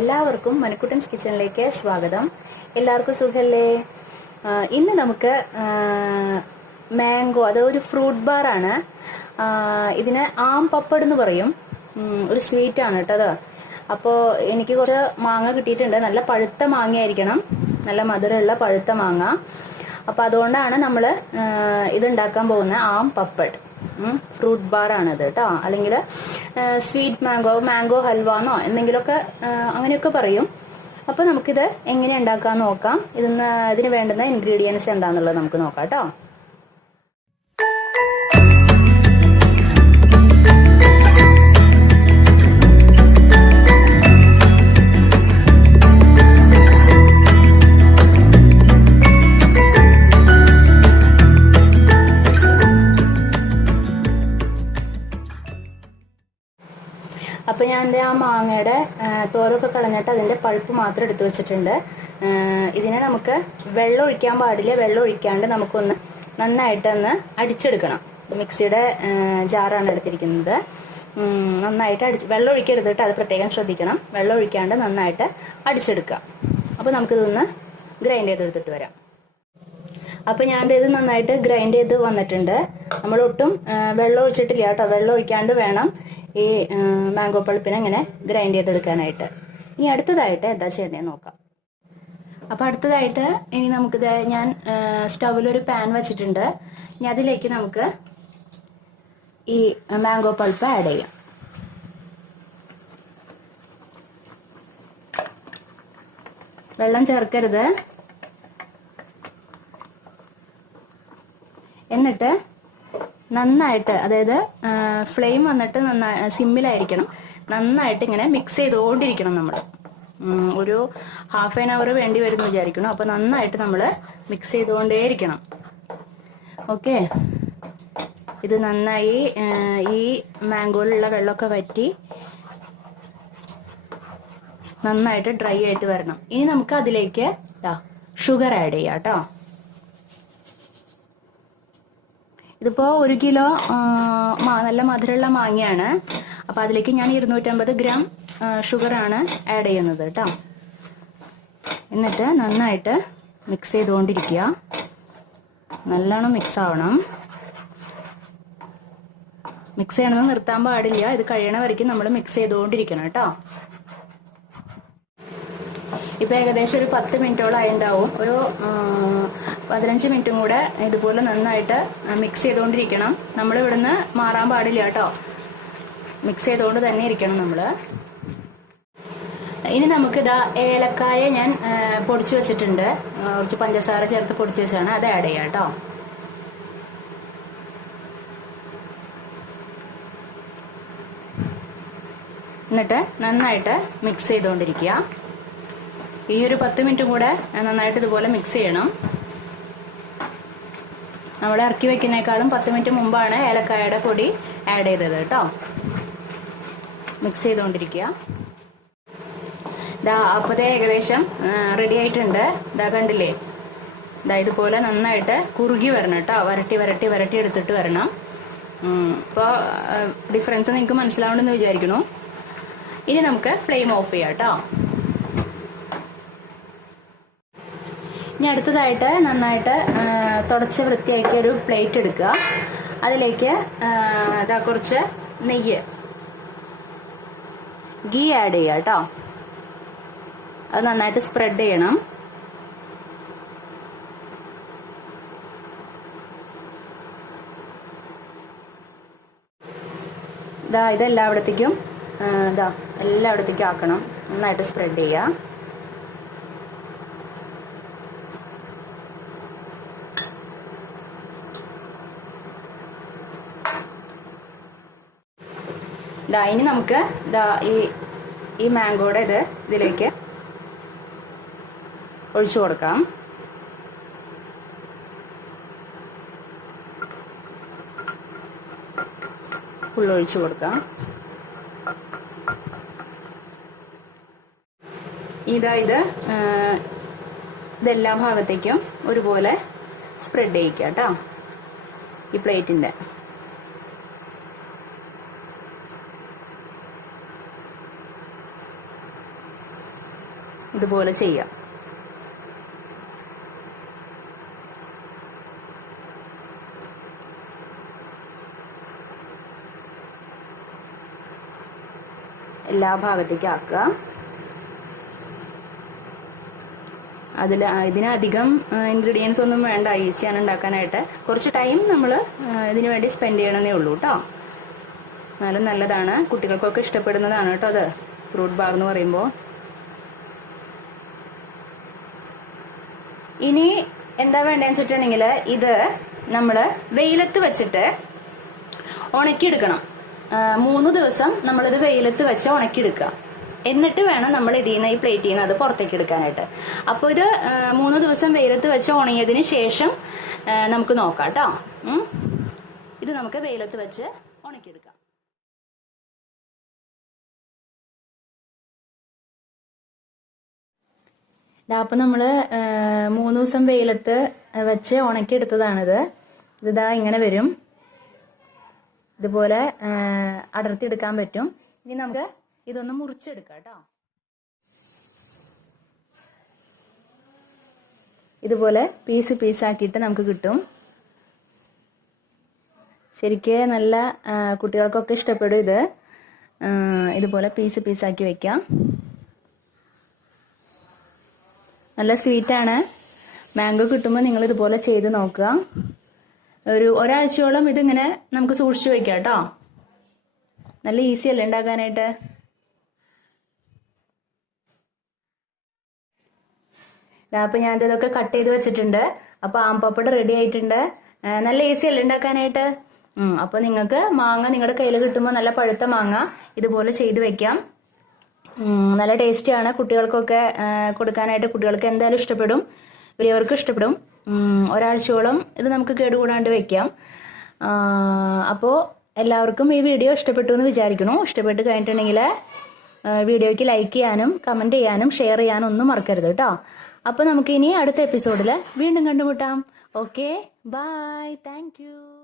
എല്ലാവർക്കും മണിക്കുട്ടൻസ് കിച്ചണിലേക്ക് സ്വാഗതം. എല്ലാവർക്കും സുഖല്ലേ? ഇന്ന് നമുക്ക് മാംഗോ, അതൊരു ഫ്രൂട്ട് ബാറാണ്. ഇതിന് ആം പപ്പട് എന്ന് പറയും. ഒരു സ്വീറ്റ് ആണ് കേട്ടോ അത്. അപ്പോൾ എനിക്ക് കുറച്ച് മാങ്ങ കിട്ടിയിട്ടുണ്ട്. നല്ല പഴുത്ത മാങ്ങയായിരിക്കണം, നല്ല മധുരമുള്ള പഴുത്ത മാങ്ങ. അപ്പോൾ അതുകൊണ്ടാണ് നമ്മൾ ഇതുണ്ടാക്കാൻ പോകുന്നത് ആം പപ്പഡ്. ഫ്രൂട്ട് ബാർ ആണിത് കേട്ടോ. അല്ലെങ്കിൽ സ്വീറ്റ് മാംഗോ ഹൽവ എന്നോ എന്തെങ്കിലുമൊക്കെ അങ്ങനെയൊക്കെ പറയും. അപ്പോൾ നമുക്കിത് എങ്ങനെ ഉണ്ടാക്കാമെന്ന് നോക്കാം. ഇതിന് വേണ്ടുന്ന ഇൻഗ്രീഡിയൻസ് എന്താണെന്നുള്ളത് നമുക്ക് നോക്കാം കേട്ടോ. അപ്പോൾ ഞാൻ എൻ്റെ ആ മാങ്ങയുടെ തോരൊക്കെ കളഞ്ഞിട്ട് അതിൻ്റെ പൾപ്പ് മാത്രം എടുത്തു വെച്ചിട്ടുണ്ട്. ഇതിനെ നമുക്ക് വെള്ളം ഒഴിക്കാൻ പാടില്ല. വെള്ളം ഒഴിക്കാണ്ട് നമുക്കൊന്ന് നന്നായിട്ടൊന്ന് അടിച്ചെടുക്കണം. മിക്സിയുടെ ജാറാണ് എടുത്തിരിക്കുന്നത്. നന്നായിട്ട് വെള്ളം ഒഴിക്കരുത് കേട്ടോ, അത് പ്രത്യേകം ശ്രദ്ധിക്കണം. വെള്ളം ഒഴിക്കാണ്ട് നന്നായിട്ട് അടിച്ചെടുക്കുക. അപ്പോൾ നമുക്കിതൊന്ന് ഗ്രൈൻഡ് ചെയ്തെടുത്തിട്ട് വരാം. അപ്പോൾ ഞാൻ ഇത് നന്നായിട്ട് ഗ്രൈൻഡ് ചെയ്ത് വന്നിട്ടുണ്ട്. നമ്മൾ ഒട്ടും വെള്ളം ഒഴിച്ചിട്ടില്ല കേട്ടോ. വെള്ളം ഒഴിക്കാണ്ട് വേണം ഈ മാംഗോ പൾപ്പിനെ ഇങ്ങനെ ഗ്രൈൻഡ് ചെയ്തെടുക്കാനായിട്ട്. ഇനി അടുത്തതായിട്ട് എന്താ ചെയ്യേണ്ടത് നോക്കാം. അപ്പോൾ അടുത്തതായിട്ട് ഇനി നമുക്കിത് ഞാൻ സ്റ്റൗവിലൊരു പാൻ വെച്ചിട്ടുണ്ട്. ഇനി അതിലേക്ക് നമുക്ക് ഈ മാംഗോ പൾപ്പ് ആഡ് ചെയ്യാം. വെള്ളം ചേർക്കരുത്. എന്നിട്ട് നന്നായിട്ട്, അതായത് ഫ്ലെയിം വന്നിട്ട് സിമ്മിലായിരിക്കണം. നന്നായിട്ട് ഇങ്ങനെ മിക്സ് ചെയ്തുകൊണ്ടിരിക്കണം നമ്മൾ. ഒരു ഹാഫ് ആൻ അവർ വേണ്ടി വരുമെന്ന് വിചാരിക്കണം. അപ്പോൾ നന്നായിട്ട് നമ്മൾ മിക്സ് ചെയ്തുകൊണ്ടേയിരിക്കണം. ഓക്കെ, ഇത് നന്നായി ഈ മാംഗോയിലുള്ള വെള്ളമൊക്കെ വറ്റി നന്നായിട്ട് ഡ്രൈ ആയിട്ട് വരണം. ഇനി നമുക്ക് അതിലേക്ക് ഷുഗർ ആഡ് ചെയ്യാം കേട്ടോ. ഇതിപ്പോൾ 1 കിലോ നല്ല മധുരമുള്ള മാങ്ങയാണ്. അപ്പോൾ അതിലേക്ക് ഞാൻ 250 ഗ്രാം ഷുഗറാണ് ആഡ് ചെയ്യുന്നത് കേട്ടോ. എന്നിട്ട് നന്നായിട്ട് മിക്സ് ചെയ്തുകൊണ്ടിരിക്കുക. നല്ലോണം മിക്സ് ആവണം. മിക്സ് ചെയ്യണമെന്ന് നിർത്താൻ പാടില്ല. ഇത് കഴിയണ വരയ്ക്കും നമ്മൾ മിക്സ് ചെയ്തുകൊണ്ടിരിക്കണം കേട്ടോ. ഇപ്പം ഏകദേശം ഒരു 10 മിനിറ്റോളം ആയിട്ടുണ്ടാവും. ഒരു 15 മിനിറ്റും കൂടെ ഇതുപോലെ നന്നായിട്ട് മിക്സ് ചെയ്തുകൊണ്ടിരിക്കണം. നമ്മൾ ഇവിടുന്ന് മാറാൻ പാടില്ല കേട്ടോ. മിക്സ് ചെയ്തുകൊണ്ട് തന്നെ ഇരിക്കണം നമ്മൾ. ഇനി നമുക്കിതാ ഏലക്കായ ഞാൻ പൊടിച്ചു വെച്ചിട്ടുണ്ട്. കുറച്ച് പഞ്ചസാര ചേർത്ത് പൊടിച്ചു വെച്ചാണ്, അത് ആഡ് ചെയ്യാം കേട്ടോ. എന്നിട്ട് നന്നായിട്ട് മിക്സ് ചെയ്തുകൊണ്ടിരിക്കുക. ഈ ഒരു 10 മിനിറ്റും കൂടെ നന്നായിട്ട് ഇതുപോലെ മിക്സ് ചെയ്യണം. നമ്മൾ ഇറക്കി വെക്കുന്നേക്കാളും 10 മിനിറ്റ് മുമ്പാണ് ഏലക്കായയുടെ പൊടി ആഡ് ചെയ്തത് കേട്ടോ. മിക്സ് ചെയ്തുകൊണ്ടിരിക്കുക. അപ്പോൾ ഏകദേശം റെഡി ആയിട്ടുണ്ട്. കണ്ടില്ലേ? ഇതുപോലെ നന്നായിട്ട് കുറുകി വരണം കേട്ടോ. വരട്ടി വരട്ടി വരട്ടി എടുത്തിട്ട് വരണം. ഇപ്പോൾ ഡിഫറൻസ് നിങ്ങൾക്ക് മനസ്സിലാവണമെന്ന് വിചാരിക്കുന്നു. ഇനി നമുക്ക് ഫ്ലെയിം ഓഫ് ചെയ്യാം കേട്ടോ. ഇനി അടുത്തതായിട്ട് നന്നായിട്ട് തുടച്ച് വൃത്തിയാക്കിയ ഒരു പ്ലേറ്റ് എടുക്കുക. അതിലേക്ക് കുറച്ച് ഗീ ആഡ് ചെയ്യുക കേട്ടോ. അത് നന്നായിട്ട് സ്പ്രെഡ് ചെയ്യണം. ഇതെല്ലായിടത്തേക്കും എല്ലായിടത്തേക്കും ആക്കണം. നന്നായിട്ട് സ്പ്രെഡ് ചെയ്യുക. ഇനി നമുക്ക് ഈ മാംഗോയുടെ ഇതിലേക്ക് ഒഴിച്ചു കൊടുക്കാം. ഒഴിച്ചു കൊടുക്കാം. ഇതെല്ലാ ഭാഗത്തേക്കും ഒരുപോലെ സ്പ്രെഡ് ചെയ്യിക്കുക കേട്ടോ. ഈ പ്ലേറ്റിൻ്റെ ഇതുപോലെ ചെയ്യാം. എല്ലാ ഭാഗത്തേക്കും ആക്കുക. ഇതിനധികം ഇൻഗ്രീഡിയൻസ് ഒന്നും വേണ്ട, ഈസിയാണ് ഉണ്ടാക്കാനായിട്ട്. കുറച്ച് ടൈം നമ്മൾ ഇതിനു വേണ്ടി സ്പെൻഡ് ചെയ്യണമെന്നേ ഉള്ളൂ കേട്ടോ. എന്നാലും നല്ലതാണ്, കുട്ടികൾക്കൊക്കെ ഇഷ്ടപ്പെടുന്നതാണ് കേട്ടോ അത്, ഫ്രൂട്ട് ബാർ എന്ന് പറയുമ്പോൾ. ഇനി എന്താ വേണ്ടതെന്ന് വെച്ചിട്ടുണ്ടെങ്കിൽ ഇത് നമ്മൾ വെയിലത്ത് വെച്ചിട്ട് ഉണക്കിയെടുക്കണം. 3 ദിവസം നമ്മളിത് വെയിലത്ത് വെച്ച് ഉണക്കിയെടുക്കുക. എന്നിട്ട് വേണം നമ്മൾ ഇതിൽ നിന്ന് ഈ പ്ലേറ്റിൽ നിന്ന് അത് പുറത്തേക്ക് എടുക്കാനായിട്ട്. അപ്പോൾ ഇത് 3 ദിവസം വെയിലത്ത് വെച്ച് ഉണങ്ങിയതിന് ശേഷം നമുക്ക് നോക്കാം കേട്ടോ. ഇത് നമുക്ക് വെയിലത്ത് വെച്ച് ഉണക്കിയെടുക്കാം. അപ്പം നമ്മൾ 3 ദിവസം വെയിലത്ത് വെച്ച് ഉണക്കിയെടുത്തതാണിത്. ഇതാ ഇങ്ങനെ വരും, ഇതുപോലെ അടർത്തിയെടുക്കാൻ പറ്റും. ഇനി നമുക്ക് ഇതൊന്ന് മുറിച്ചെടുക്കാം കേട്ടോ. ഇതുപോലെ പീസാക്കിയിട്ട് നമുക്ക് കിട്ടും. ശരിക്ക് നല്ല കുട്ടികൾക്കൊക്കെ ഇഷ്ടപ്പെടും ഇത്. ഇതുപോലെ പീസാക്കി വെക്കാം. നല്ല സ്വീറ്റാണ്. മാംഗോ കിട്ടുമ്പോൾ നിങ്ങൾ ഇതുപോലെ ചെയ്ത് നോക്കുക. ഒരാഴ്ചയോളം ഇതിങ്ങനെ നമുക്ക് സൂക്ഷിച്ചു വെക്കാം കേട്ടോ. നല്ല ഈസി അല്ലേ ഉണ്ടാക്കാനായിട്ട്. അപ്പം ഞാൻ ഇതൊക്കെ കട്ട് ചെയ്ത് വെച്ചിട്ടുണ്ട്. അപ്പോൾ ആം പപ്പട റെഡി ആയിട്ടുണ്ട്. നല്ല ഈസി അല്ലേ ഉണ്ടാക്കാനായിട്ട്. അപ്പോൾ നിങ്ങൾക്ക് മാങ്ങ നിങ്ങളുടെ കയ്യിൽ കിട്ടുമ്പോൾ നല്ല പഴുത്ത മാങ്ങ ഇതുപോലെ ചെയ്ത് വെക്കാം. നല്ല ടേസ്റ്റിയാണ്. കുട്ടികൾക്കൊക്കെ കൊടുക്കാനായിട്ട് കുട്ടികൾക്ക് എന്തായാലും ഇഷ്ടപ്പെടും, വലിയവർക്കും ഇഷ്ടപ്പെടും. ഒരാഴ്ചയോളം ഇത് നമുക്ക് കേടുകൂടാണ്ട് വെക്കാം. അപ്പോൾ എല്ലാവർക്കും ഈ വീഡിയോ ഇഷ്ടപ്പെട്ടു എന്ന് വിചാരിക്കുന്നു. ഇഷ്ടപ്പെട്ട് കഴിഞ്ഞിട്ടുണ്ടെങ്കിൽ വീഡിയോയ്ക്ക് ലൈക്ക് ചെയ്യാനും കമൻറ്റ് ചെയ്യാനും ഷെയർ ചെയ്യാനും ഒന്നും മറക്കരുത് കേട്ടോ. അപ്പോൾ നമുക്ക് ഇനി അടുത്ത എപ്പിസോഡിൽ വീണ്ടും കണ്ടുമുട്ടാം. Okay, bye, thank U.